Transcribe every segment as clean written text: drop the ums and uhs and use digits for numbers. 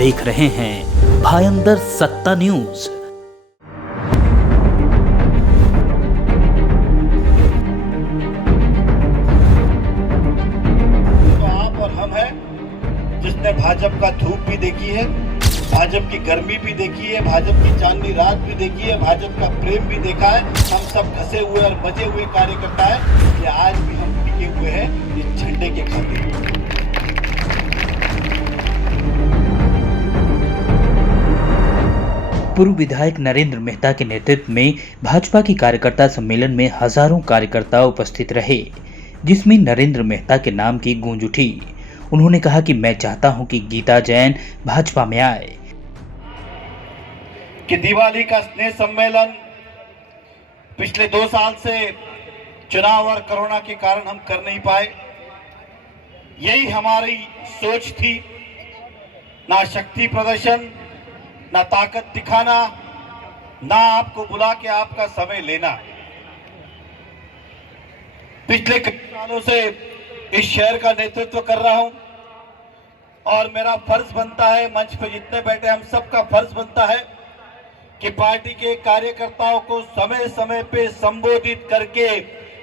देख रहे हैं भायंदर सत्ता न्यूज। तो आप और हम हैं जिसने भाजपा का धूप भी देखी है, भाजपा की गर्मी भी देखी है, भाजपा की चांदनी रात भी देखी है, भाजपा का प्रेम भी देखा है। हम सब घसे हुए और बचे हुए कार्यकर्ता है। ये आज भी हम टिके हुए हैं इस झंडे के खातिर। पूर्व विधायक नरेंद्र मेहता के नेतृत्व में भाजपा की कार्यकर्ता सम्मेलन में हजारों कार्यकर्ता उपस्थित रहे, जिसमें नरेंद्र मेहता के नाम की गूंज उठी। उन्होंने कहा कि मैं चाहता हूं कि गीता जैन भाजपा में आए। कि दिवाली का स्नेह सम्मेलन पिछले 2 साल से चुनाव और कोरोना के कारण हम कर नहीं पाए। यही हमारी सोच थी, ना शक्ति प्रदर्शन, ना ताकत दिखाना, ना आपको बुला के आपका समय लेना। पिछले कई सालों से इस शहर का नेतृत्व कर रहा हूं और मेरा फर्ज बनता है, मंच पे जितने बैठे हम सबका फर्ज बनता है कि पार्टी के कार्यकर्ताओं को समय समय पे संबोधित करके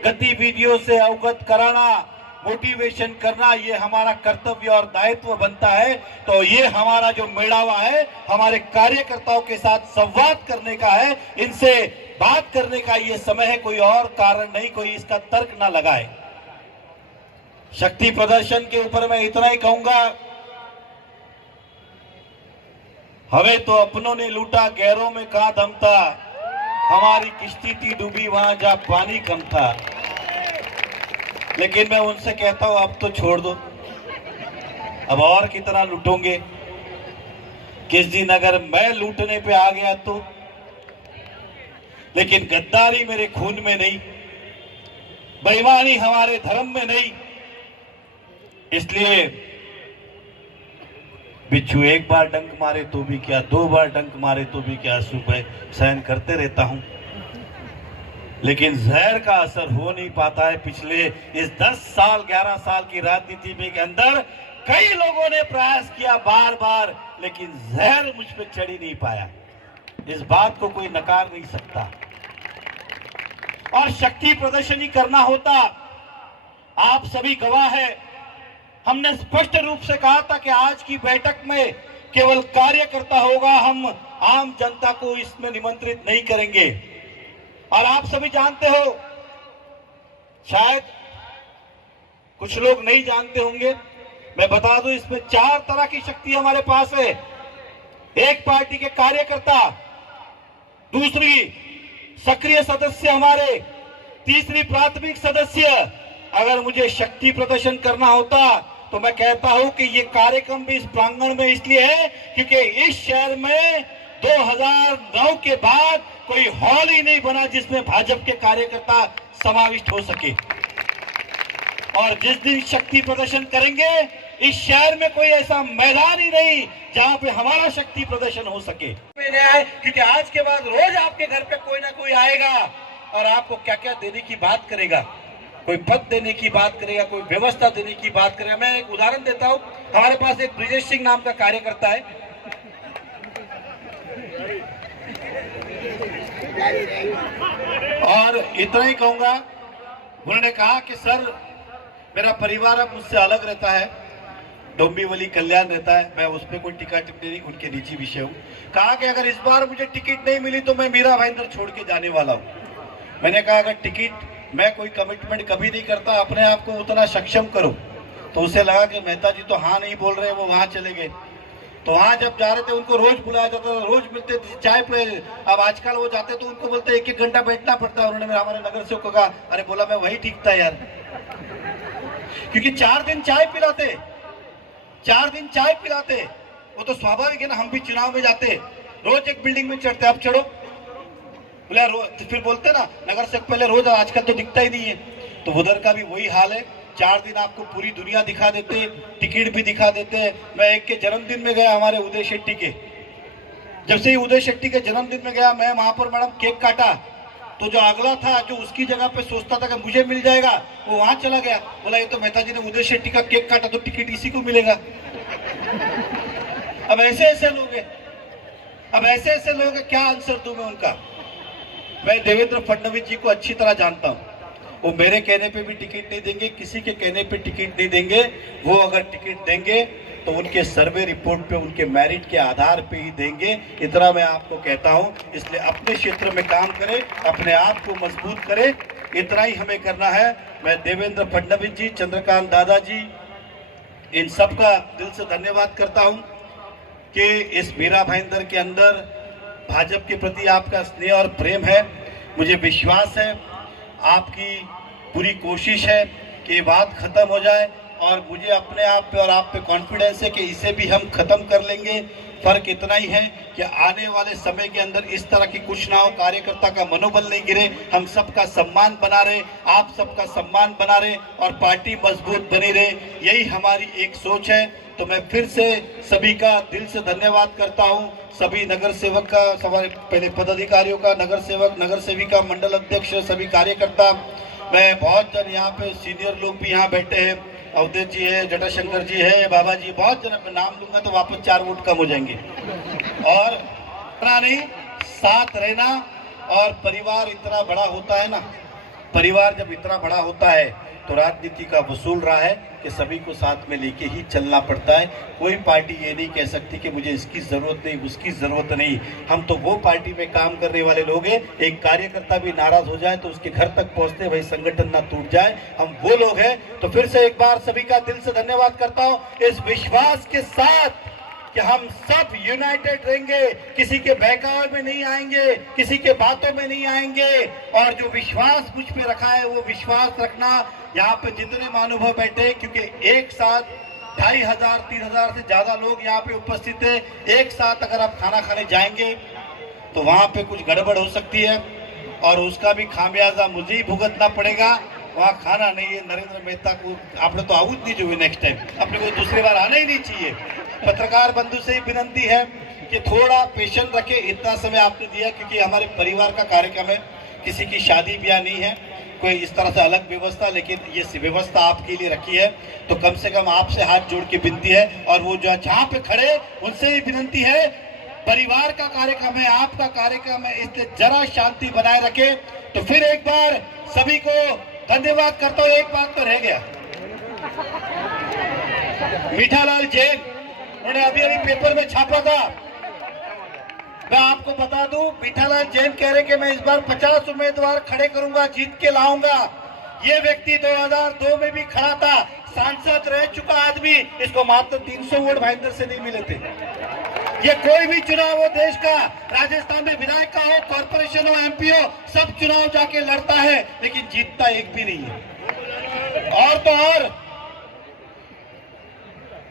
गतिविधियों से अवगत कराना, मोटिवेशन करना, ये हमारा कर्तव्य और दायित्व बनता है। तो ये हमारा जो मेड़ावा है हमारे कार्यकर्ताओं के साथ संवाद करने का है, इनसे बात करने का ये समय है, कोई और कारण नहीं, कोई इसका तर्क ना लगाए। शक्ति प्रदर्शन के ऊपर मैं इतना ही कहूंगा, हमें तो अपनों ने लूटा, गैरों में कहां दम था, हमारी किश्ती थी डूबी वहां जहां पानी कम था। लेकिन मैं उनसे कहता हूं अब तो छोड़ दो, अब और कितना लूटोगे। किस दिन अगर मैं लूटने पे आ गया तो, लेकिन गद्दारी मेरे खून में नहीं, बेईमानी हमारे धर्म में नहीं। इसलिए बिच्छू एक बार डंक मारे तो भी क्या, 2 बार डंक मारे तो भी क्या, सुबह सहन करते रहता हूं। लेकिन जहर का असर हो नहीं पाता है। पिछले इस 10 साल 11 साल की राजनीति में के अंदर कई लोगों ने प्रयास किया बार बार, लेकिन जहर मुझ पे चढ़ ही नहीं पाया। इस बात को कोई नकार नहीं सकता। और शक्ति प्रदर्शन ही करना होता, आप सभी गवाह है। हमने स्पष्ट रूप से कहा था कि आज की बैठक में केवल कार्यकर्ता होगा, हम आम जनता को इसमें निमंत्रित नहीं करेंगे। और आप सभी जानते हो, शायद कुछ लोग नहीं जानते होंगे, मैं बता दूं, इसमें 4 तरह की शक्ति हमारे पास है। एक पार्टी के कार्यकर्ता, दूसरी सक्रिय सदस्य हमारे, तीसरी प्राथमिक सदस्य। अगर मुझे शक्ति प्रदर्शन करना होता तो मैं कहता हूं कि ये कार्यक्रम भी इस प्रांगण में इसलिए है क्योंकि इस शहर में 2009 के बाद कोई हॉल ही नहीं बना जिसमें भाजपा के कार्यकर्ता समाविष्ट हो सके। और जिस दिन शक्ति प्रदर्शन करेंगे, इस शहर में कोई ऐसा मैदान ही नहीं जहां पे हमारा शक्ति प्रदर्शन हो सके। क्योंकि आज के बाद रोज आपके घर पे कोई ना कोई आएगा और आपको क्या क्या देने की बात करेगा। कोई पद देने की बात करेगा, कोई व्यवस्था देने की बात करेगा। मैं एक उदाहरण देता हूं, हमारे पास एक ब्रिजेश सिंह नाम का कार्यकर्ता है। और इतना ही कहूंगा, उन्होंने कहा कि सर मेरा परिवार अब मुझसे अलग रहता है, डोंबिवली कल्याण रहता है, मैं उस पर कोई टिकट टिप्पणी नहीं, उनके निजी विषय हूँ। कहा कि अगर इस बार मुझे टिकट नहीं मिली तो मैं मीरा भाईंदर छोड़ के जाने वाला हूँ। मैंने कहा अगर टिकट, मैं कोई कमिटमेंट कभी नहीं करता, अपने आप को उतना सक्षम करो। तो उसे लगा कि मेहता जी तो हाँ नहीं बोल रहे, वो वहां चले गए। तो वहां जब जा रहे थे उनको रोज बुलाया जाता था, रोज मिलते थे चाय पे। अब आजकल वो जाते तो उनको बोलते 1-1 घंटा बैठना पड़ता है। उन्होंने हमारे नगर सेवक को कहा, अरे बोला मैं वही ठीक था यार, क्योंकि 4 दिन चाय पिलाते, 4 दिन चाय पिलाते। वो तो स्वाभाविक है ना, हम भी चुनाव में जाते, रोज एक बिल्डिंग में चढ़ते, अब चढ़ो बोला तो फिर बोलते ना नगर से पहले रोज, आजकल तो दिखता ही नहीं है। तो उधर का भी वही हाल है, 4 दिन आपको पूरी दुनिया दिखा देते, टिकट भी दिखा देते। मैं एक के जन्मदिन में गया, हमारे उदय शेट्टी के, जब से ही उदय शेट्टी के जन्मदिन में गया मैं वहां पर मैडम केक काटा, तो जो अगला था जो उसकी जगह पे सोचता था कि मुझे मिल जाएगा, वो वहां चला गया। बोला ये तो मेहता जी ने उदय शेट्टी का केक काटा तो टिकट इसी को मिलेगा। अब ऐसे ऐसे लोग हैं, अब ऐसे ऐसे लोग हैं, क्या आंसर दूं मैं उनका। मैं देवेंद्र फडणवीस जी को अच्छी तरह जानता हूं, वो मेरे कहने पे भी टिकट नहीं देंगे, किसी के कहने पे टिकट नहीं देंगे। वो अगर टिकट देंगे तो उनके सर्वे रिपोर्ट पे, उनके मेरिट के आधार पे ही देंगे, इतना मैं आपको कहता हूं। इसलिए अपने क्षेत्र में काम करें, अपने आप को मजबूत करें, इतना ही हमें करना है। मैं देवेंद्र फडणवीस जी, चंद्रकांत दादाजी, इन सब का दिल से धन्यवाद करता हूं कि इस मीरा भाईंदर के अंदर भाजपा के प्रति आपका स्नेह और प्रेम है। मुझे विश्वास है, आपकी पूरी कोशिश है कि ये बात खत्म हो जाए, और मुझे अपने आप पे और आप पे कॉन्फिडेंस है कि इसे भी हम खत्म कर लेंगे। फर्क इतना ही है कि आने वाले समय के अंदर इस तरह की कुछ ना हो, कार्यकर्ता का मनोबल नहीं गिरे, हम सबका सम्मान बना रहे, आप सबका सम्मान बना रहे और पार्टी मजबूत बनी रहे, यही हमारी एक सोच है। तो मैं फिर से सभी का दिल से धन्यवाद करता हूं, सभी नगर सेवक का, सभी पहले पदाधिकारियों का, नगर सेवक, नगर सेविका, मंडल अध्यक्ष, सभी कार्यकर्ता। मैं बहुत जन यहाँ पे सीनियर लोग भी यहाँ बैठे हैं, अवधेश जी है, जटाशंकर जी है, बाबा जी, बहुत जन, नाम लूंगा तो वापस 4 वोट कम हो जाएंगे। और इतना नहीं, साथ रहना, और परिवार इतना बड़ा होता है ना, परिवार जब इतना बड़ा होता है तो राजनीति का वसूल रहा है कि सभी को साथ में लेके ही चलना पड़ता है। कोई पार्टी ये नहीं कह सकती कि मुझे इसकी जरूरत नहीं, उसकी जरूरत नहीं। हम तो वो पार्टी में काम करने वाले लोग हैं, एक कार्यकर्ता भी नाराज हो जाए तो उसके घर तक पहुंचते भाई संगठन ना टूट जाए, हम वो लोग हैं। तो फिर से एक बार सभी का दिल से धन्यवाद करता हूं, इस विश्वास के साथ कि हम सब यूनाइटेड रहेंगे, किसी के बहकावे में नहीं आएंगे, किसी के बातों में नहीं आएंगे, और जो विश्वास मुझ पे रखा है वो विश्वास रखना। यहाँ पे जितने महानुभाव बैठे, क्योंकि एक साथ 2500-3000 से ज्यादा लोग यहाँ पे उपस्थित है, एक साथ अगर आप खाना खाने जाएंगे तो वहाँ पे कुछ गड़बड़ हो सकती है और उसका भी खामियाजा मुझे ही भुगतना पड़ेगा। वहाँ खाना नहीं है। नरेंद्र मेहता को आपने तो आउट नहीं जो नेक्स्ट टाइम, अपने को दूसरी बार आना ही नहीं चाहिए। पत्रकार बंधु से ही विनंती है कि थोड़ा पेशेंस रखे, इतना समय आपने दिया क्योंकि हमारे परिवार का कार्यक्रम है, किसी की शादी ब्याह नहीं है, कोई इस तरह से अलग व्यवस्था, लेकिन ये व्यवस्था आपके लिए रखी है। तो कम से कम आपसे हाथ जोड़ के विनती है, और वो जो जहाँ पे खड़े उनसे ही विनंती है, परिवार का कार्यक्रम है, आपका कार्यक्रम है, इसलिए जरा शांति बनाए रखे। तो फिर एक बार सभी को धन्यवाद करता हूँ। एक बात तो रह गया, मीठालाल जैन, उन्होंने अभी पेपर में छापा था, मैं आपको बता दूं, मीठालाल जैन कह रहे कि मैं इस बार 50 उम्मीदवार खड़े करूंगा, जीत के लाऊंगा। ये व्यक्ति 2002 में भी खड़ा था, सांसद रह चुका आदमी, इसको मात्र 300 वोट भाईंदर से नहीं मिले थे। ये कोई भी चुनाव हो देश का, राजस्थान में विधायक का हो, कॉर्पोरेशन हो, एमपी हो, सब चुनाव जाके लड़ता है, लेकिन जीतता एक भी नहीं है। और तो और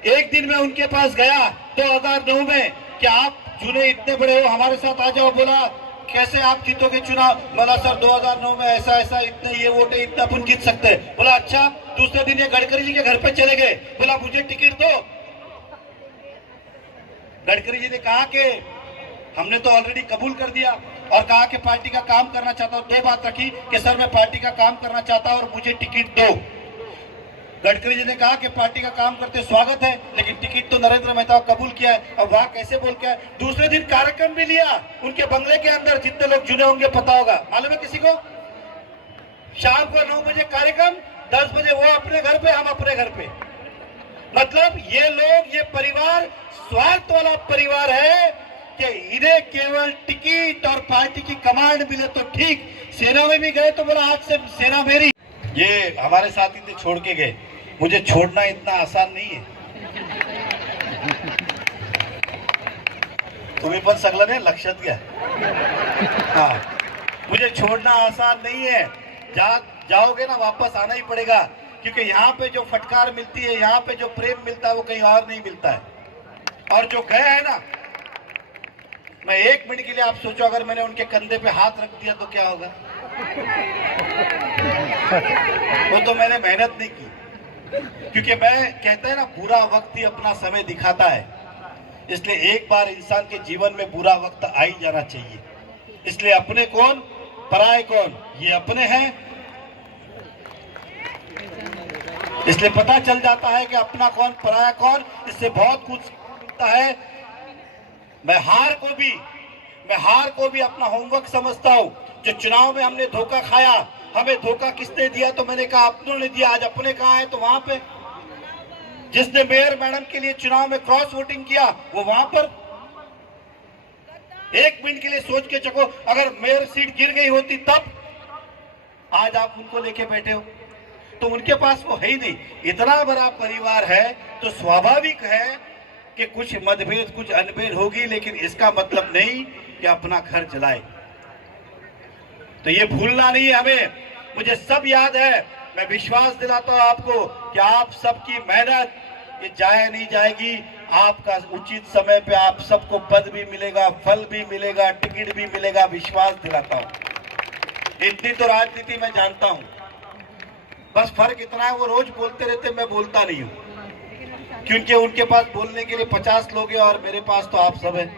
एक दिन मैं उनके पास गया 2009 में कि आप चुने इतने बड़े हो, हमारे साथ आ जाओ। बोला कैसे आप जीतोगे चुनाव? बोला सर 2009 में ऐसा ऐसा, इतने ये वोट है, इतना अपन जीत सकते हैं। बोला अच्छा। दूसरे दिन ये गडकरी जी के घर पे चले गए, बोला मुझे टिकट दो। गडकरी जी ने कहा कि हमने तो ऑलरेडी कबूल कर दिया, और कहा कि पार्टी का काम करना चाहता हूं। 2 बात रखी कि सर मैं पार्टी का काम करना चाहता हूं और मुझे टिकट दो। गडकरी जी ने कहा कि पार्टी का काम करते स्वागत है, लेकिन टिकट तो नरेंद्र मेहता को कबूल किया है। अब वहां कैसे बोल के आए? दूसरे दिन कार्यक्रम भी लिया उनके बंगले के अंदर, जितने लोग जुड़े होंगे पता होगा, मालूम है किसी को? शाम को 9 बजे कार्यक्रम, 10 बजे वो अपने घर पे, हम अपने घर पे। मतलब ये लोग, ये परिवार स्वार्थ वाला परिवार है कि इन्हें केवल टिकट और पार्टी की कमांड मिले तो ठीक। सेना में भी गए तो बोला आज से सेना मेरी। ये हमारे साथी थे, छोड़ के गए। मुझे छोड़ना इतना आसान नहीं है। तुम्ही पण सगळं लक्षात घ्या। हाँ, मुझे छोड़ना आसान नहीं है। जाओगे ना, वापस आना ही पड़ेगा, क्योंकि यहाँ पे जो फटकार मिलती है, यहाँ पे जो प्रेम मिलता है, वो कहीं और नहीं मिलता है। और जो गए है ना, मैं 1 मिनट के लिए, आप सोचो अगर मैंने उनके कंधे पे हाथ रख दिया तो क्या होगा? वो तो मैंने मेहनत नहीं की, क्योंकि मैं कहता है ना, बुरा वक्त ही अपना समय दिखाता है। इसलिए एक बार इंसान के जीवन में बुरा वक्त आ ही जाना चाहिए। इसलिए अपने कौन, पराये कौन, ये अपने हैं। इसलिए पता चल जाता है कि अपना कौन, पराया कौन। इससे बहुत कुछ मिलता है। मैं हार को भी अपना होमवर्क समझता हूं। जो चुनाव में हमने धोखा खाया, हमें धोखा किसने दिया? तो मैंने कहा अपनों ने दिया। आज अपने कहाँ है तो वहां पे। जिसने मेयर मैडम के लिए चुनाव में क्रॉस वोटिंग किया वो वहां पर। एक मिनट के लिए सोच के चको, अगर मेयर सीट गिर गई होती तब आज आप उनको लेके बैठे हो, तो उनके पास वो है ही नहीं। इतना बड़ा परिवार है तो स्वाभाविक है कि कुछ मतभेद, कुछ अनबेद होगी, लेकिन इसका मतलब नहीं कि अपना घर चलाए। तो ये भूलना नहीं है हमें। मुझे सब याद है। मैं विश्वास दिलाता हूं आपको कि आप सबकी मेहनत ये जाया नहीं जाएगी। आपका उचित समय पे आप सबको पद भी मिलेगा, फल भी मिलेगा, टिकट भी मिलेगा, विश्वास दिलाता हूं। इतनी तो राजनीति में जानता हूं। बस फर्क इतना है, वो रोज बोलते रहते, मैं बोलता नहीं हूं, क्योंकि उनके पास बोलने के लिए 50 लोग हैं और मेरे पास तो आप सब है।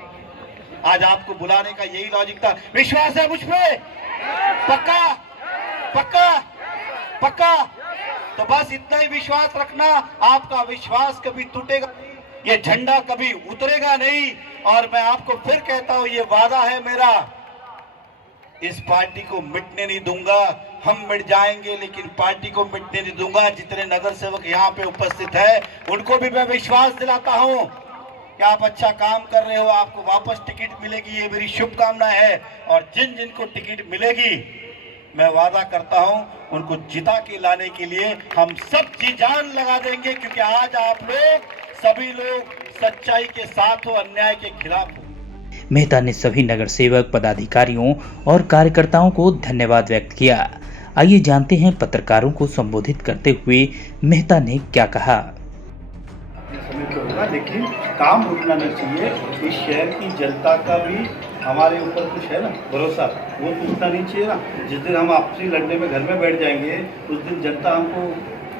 आज आपको बुलाने का यही लॉजिक था। विश्वास है मुझ पे? पक्का पक्का पक्का। तो बस इतना ही विश्वास रखना। आपका विश्वास कभी टूटेगा, ये झंडा कभी उतरेगा नहीं। और मैं आपको फिर कहता हूं, ये वादा है मेरा, इस पार्टी को मिटने नहीं दूंगा। हम मिट जाएंगे लेकिन पार्टी को मिटने नहीं दूंगा। जितने नगर सेवक यहाँ पे उपस्थित है उनको भी मैं विश्वास दिलाता हूं कि आप अच्छा काम कर रहे हो, आपको वापस टिकट मिलेगी, ये मेरी शुभकामना है। और जिन जिनको टिकट मिलेगी मैं वादा करता हूं उनको जिता के लाने के लिए हम सब जी जान लगा देंगे, क्योंकि आज आप लोग सभी लोग सच्चाई के साथ हो, अन्याय के खिलाफ हो। मेहता ने सभी नगर सेवक, पदाधिकारियों और कार्यकर्ताओं को धन्यवाद व्यक्त किया। आइए जानते हैं पत्रकारों को संबोधित करते हुए मेहता ने क्या कहा। समय पे होगा, लेकिन काम रुकना नहीं चाहिए। इस शहर की जनता का भी हमारे ऊपर कुछ है ना भरोसा, वो टूटना नहीं चाहिए ना। जिस दिन हम आपसी लड़ने में घर में बैठ जाएंगे उस दिन जनता हमको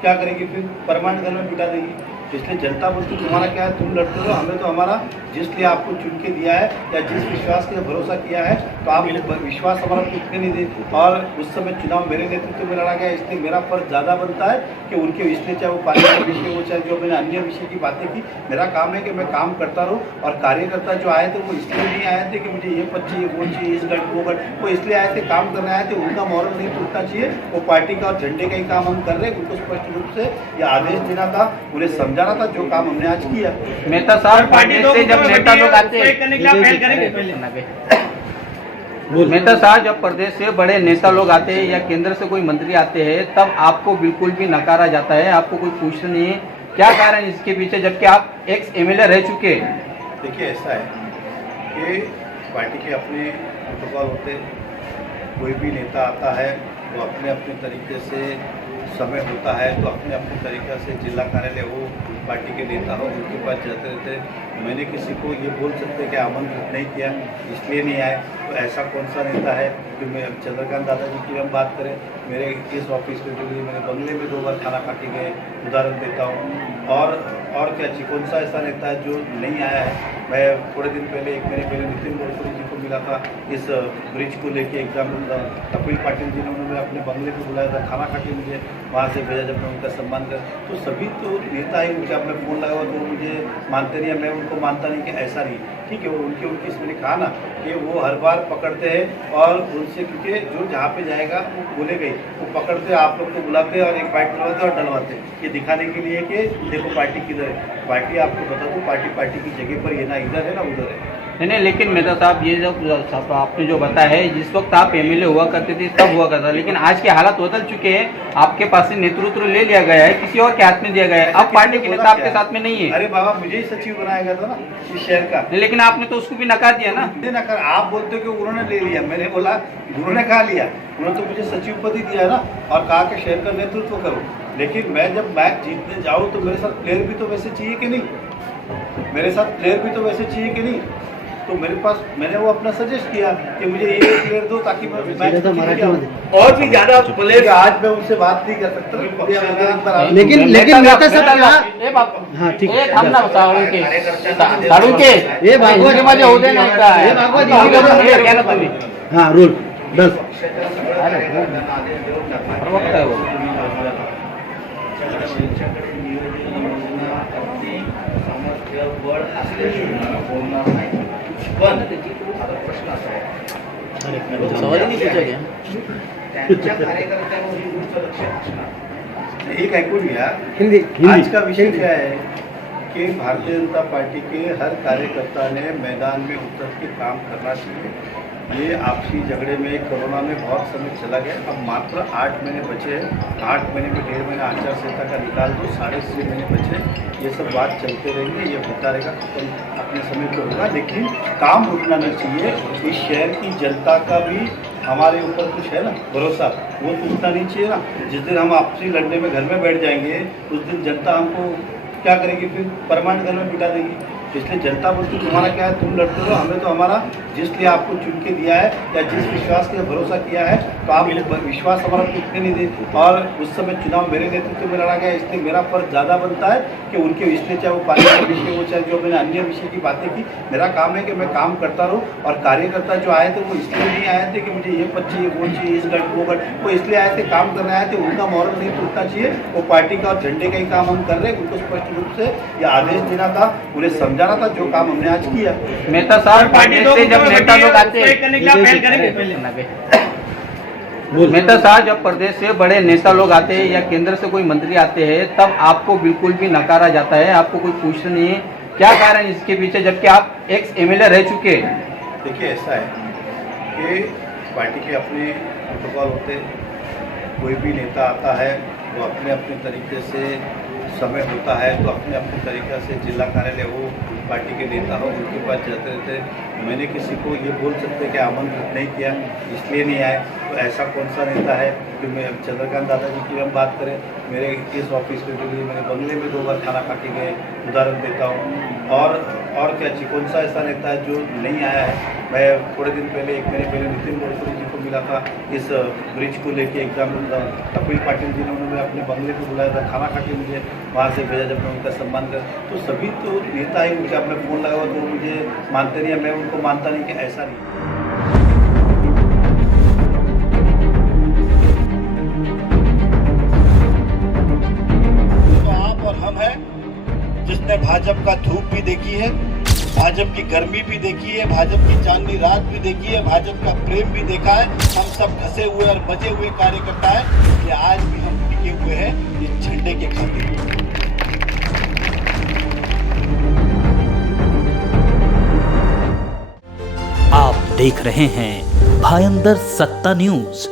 क्या करेगी? फिर परमानेंट घर में बिठा देगी। इसलिए जनता बोलती तुम्हारा क्या है, तुम लड़ते हो, हमें तो हमारा जिसलिए आपको चुन के दिया है या जिस विश्वास के भरोसा किया है, तो आप विश्वास हमारा टूटने नहीं दे। और उस समय चुनाव मेरे नेतृत्व में लड़ा गया, इसलिए मेरा फर्ज ज़्यादा बनता है कि उनके इसलिए चाहे वो पानी का विषय हो, चाहे जो मैंने अन्य विषय की बातें की, मेरा काम है कि मैं काम करता रहूँ। और कार्यकर्ता जो आए थे वो इसलिए नहीं आए थे कि मुझे ये पद चाहिए, वो चाहिए, इस गढ़ वो गढ़, वो इसलिए आए थे, काम करने आए थे। उनका मॉरल नहीं टूटना चाहिए। वो पार्टी का और झंडे का ही काम हम कर रहे हैं। उनको स्पष्ट रूप से ये आदेश देना था, उन्हें समझाना था, जो काम हमने आज किया। मेहता साहब, जब नेता लोग आते हैं, मेहता साहब जब प्रदेश से बड़े नेता लोग आते हैं या केंद्र से कोई मंत्री आते हैं, तब आपको बिल्कुल भी नकारा जाता है, आपको कोई पूछता नहीं है। क्या कारण है इसके पीछे, जबकि आप एक्स एमएलए रह चुके हैं? देखिए, ऐसा है कि पार्टी के अपने प्रोटोकॉल होते हैं। कोई भी नेता आता है वो अपने अपने तरीके से, समय होता है तो अपने अपने तरीक़े से जिला कार्यालय हो, पार्टी के नेता हो, उनके पास जाते रहते। मैंने किसी को ये बोल सकते कि आमंत्रित नहीं किया इसलिए नहीं आए, तो ऐसा कौन सा नेता है? कि मैं चंद्रकांत दादाजी की हम बात करें, मेरे इस ऑफिस में जो मेरे बंगले में 2 बार खाना खा के गए, उदाहरण देता हूँ। और क्या चाहिए? कौन सा ऐसा नेता है जो नहीं आया है? मैं थोड़े दिन पहले, 1 महीने पहले नितिन गडकरी जी को मिला था, इस ब्रिज को लेके एकदम कपिल पाटिल जी ने उन्होंने अपने बंगले पे बुलाया था, खाना खा के मुझे वहाँ से भेजा जब मैं उनका सम्मान कर। तो सभी तो नेता ही मुझे अपने फ़ोन लगा हुआ तो मुझे मानते नहीं है, मैं उनको मानता नहीं कि ऐसा नहीं। ठीक है, वो उनकी मैंने कहा ना कि वो हर बार पकड़ते हैं और उनसे, क्योंकि जो जहाँ पे जाएगा वो बोले गई, वो पकड़ते आप लोग को बुलाते और एक बाइक डलवाते और डलवाते, ये दिखाने के लिए कि देखो पार्टी किधर है। पार्टी आपको बता दूँ, पार्टी की जगह पर ये ना इधर है ना उधर है। नहीं, लेकिन मेहता साहब ये जब आपने जो बताया है, जिस वक्त आप एमएलए हुआ करते थे तब हुआ करता, लेकिन आज के हालात बदल चुके हैं। आपके पास से नेतृत्व ले लिया गया है, किसी और के हाथ में दिया गया है। अब पार्टी के नेता आपके साथ में नहीं है। अरे बाबा, मुझे ही सचिव बनाया गया था ना इस शहर का। लेकिन आपने तो उसको भी नकार दिया ना। नकार आप बोलते हो कि उन्होंने ले लिया, मैंने बोला उन्होंने कहा लिया, उन्होंने तो मुझे सचिव पद ही दिया है ना, और कहा कि शहर का नेतृत्व करो। लेकिन मैं जब मैच जीतने जाऊँ तो मेरे साथ प्लेयर भी तो वैसे चाहिए कि नहीं? मेरे साथ प्लेयर भी तो वैसे चाहिए कि नहीं? तो मेरे पास, मैंने वो अपना सजेस्ट किया कि मुझे ये प्लेयर दो ताकि मैं और भी ज्यादा प्लेयर। आज मैं उनसे बात नहीं कर सकता, लेकिन मेहता साहब हाँ ठीक है, हम ना साड़ू के ये भागवत के मजे होते नहीं का ये भागवत क्या ना तुम्ही हाँ रूल 10 अरे वक्त है वो बळ असलेली बोलणार नाही। पण आता प्रश्न असा आहे सवाल ही नहीं पूछा गया त्यांच्या कार्यकर्त्यांवर ही उच्च लक्ष असणार. एक ऐकून घ्या. हिंदी आज का विषय क्या है कि भारतीय जनता पार्टी के हर कार्यकर्ता ने मैदान में उतर के काम करना चाहिए. ये आपसी झगड़े में कोरोना में बहुत समय चला गया. अब मात्र 8 महीने बचे हैं. 8 महीने में 1.5 महीना आचार संहिता का निकाल दो, 6.5 महीने बचे. ये सब बात चलते रहेंगे, ये होता रहेगा, खत्म अपने समय पे होगा. लेकिन काम रुकना नहीं चाहिए. इस शहर की जनता का भी हमारे ऊपर कुछ है ना भरोसा, वो टूटना नहीं चाहिए ना. जिस दिन हम आपसी लड़ने में घर में बैठ जाएंगे उस दिन जनता हमको क्या करेगी, फिर परमानेंट घर में बिठा देगी. इसलिए जनता बोलती तुम्हारा क्या है, तुम लड़ते हो. हमें तो हमारा जिसलिए आपको चुन के दिया है या जिस विश्वास के भरोसा किया है तो आप विश्वास हमारा टूटने नहीं दे. और उस समय चुनाव मेरे नेतृत्व में लड़ा गया, इसलिए मेरा फर्ज ज़्यादा बनता है कि उनके इसलिए चाहे वो पानी का विषय हो, चाहे जो मैंने अन्य विषय की बातें की, मेरा काम है कि मैं काम करता रहूँ. और कार्यकर्ता जो आए थे वो इसलिए नहीं आए थे कि मुझे ये पद चाहिए, वो चाहिए, इस गढ़ वो गढ़, वो इसलिए आए थे काम करने आए थे. उनका मोरल नहीं टूटना चाहिए. वो पार्टी का और झंडे का ही काम हम कर रहे हैं. उनको स्पष्ट रूप से यह आदेश देना था, उन्हें समझाना था, जो काम हमने आज किया. मेहता साहब, पार्टी से जब नेता लोग आते हैं, मेहता साहब जब प्रदेश से बड़े नेता लोग आते हैं या केंद्र से कोई मंत्री आते हैं तब आपको बिल्कुल भी नकारा जाता है, आपको कोई पूछता नहीं है. क्या कारण इसके पीछे, जबकि आप एक्स एमएलए रह चुके हैं? देखिए ऐसा है कि पार्टी के अपने प्रोटोकॉल होते हैं. कोई भी नेता आता है वो अपने अपने तरीके से, समय होता है तो अपने अपने तरीक़े से जिला कार्यालय हो, पार्टी के नेता हो, उनके पास जाते रहते. मैंने किसी को ये बोल सकते कि आमंत्रित नहीं किया इसलिए नहीं आए, तो ऐसा कौन सा नेता है कि मैं चंद्रकांत दादाजी की हम बात करें, मेरे इस ऑफिस के लिए मेरे बंगले में 2 बार खाना खा के गए, उदाहरण देता हूँ. और क्या चाहिए, कौन सा ऐसा नेता है जो नहीं आया है. मैं थोड़े दिन पहले, 1 महीने पहले नितिन गडकरी जी को मिला था इस ब्रिज को लेके एग्जाम्पल. कपिल पाटिल जी ने उन्होंने अपने बंगले को बुलाया था, खाना खा के मुझे वहाँ से भेजा जब मैं उनका सम्मान कर. तो सभी तो नेता ही मुझे अपना फ़ोन लगा हुआ तो मुझे मानते नहीं है, मैं उनको मानता नहीं कि ऐसा नहीं. तो आप और हम हैं जिसने भाजपा का धूप भी देखी है, भाजपा की गर्मी भी देखी है, भाजपा की चांदनी रात भी देखी है, भाजपा का प्रेम भी देखा है. हम सब घसे हुए और बचे हुए कार्यकर्ता हैं कि आज भी हम टिके हुए हैं इस झंडे के खातिर. आप देख रहे हैं भायंदर सत्ता न्यूज.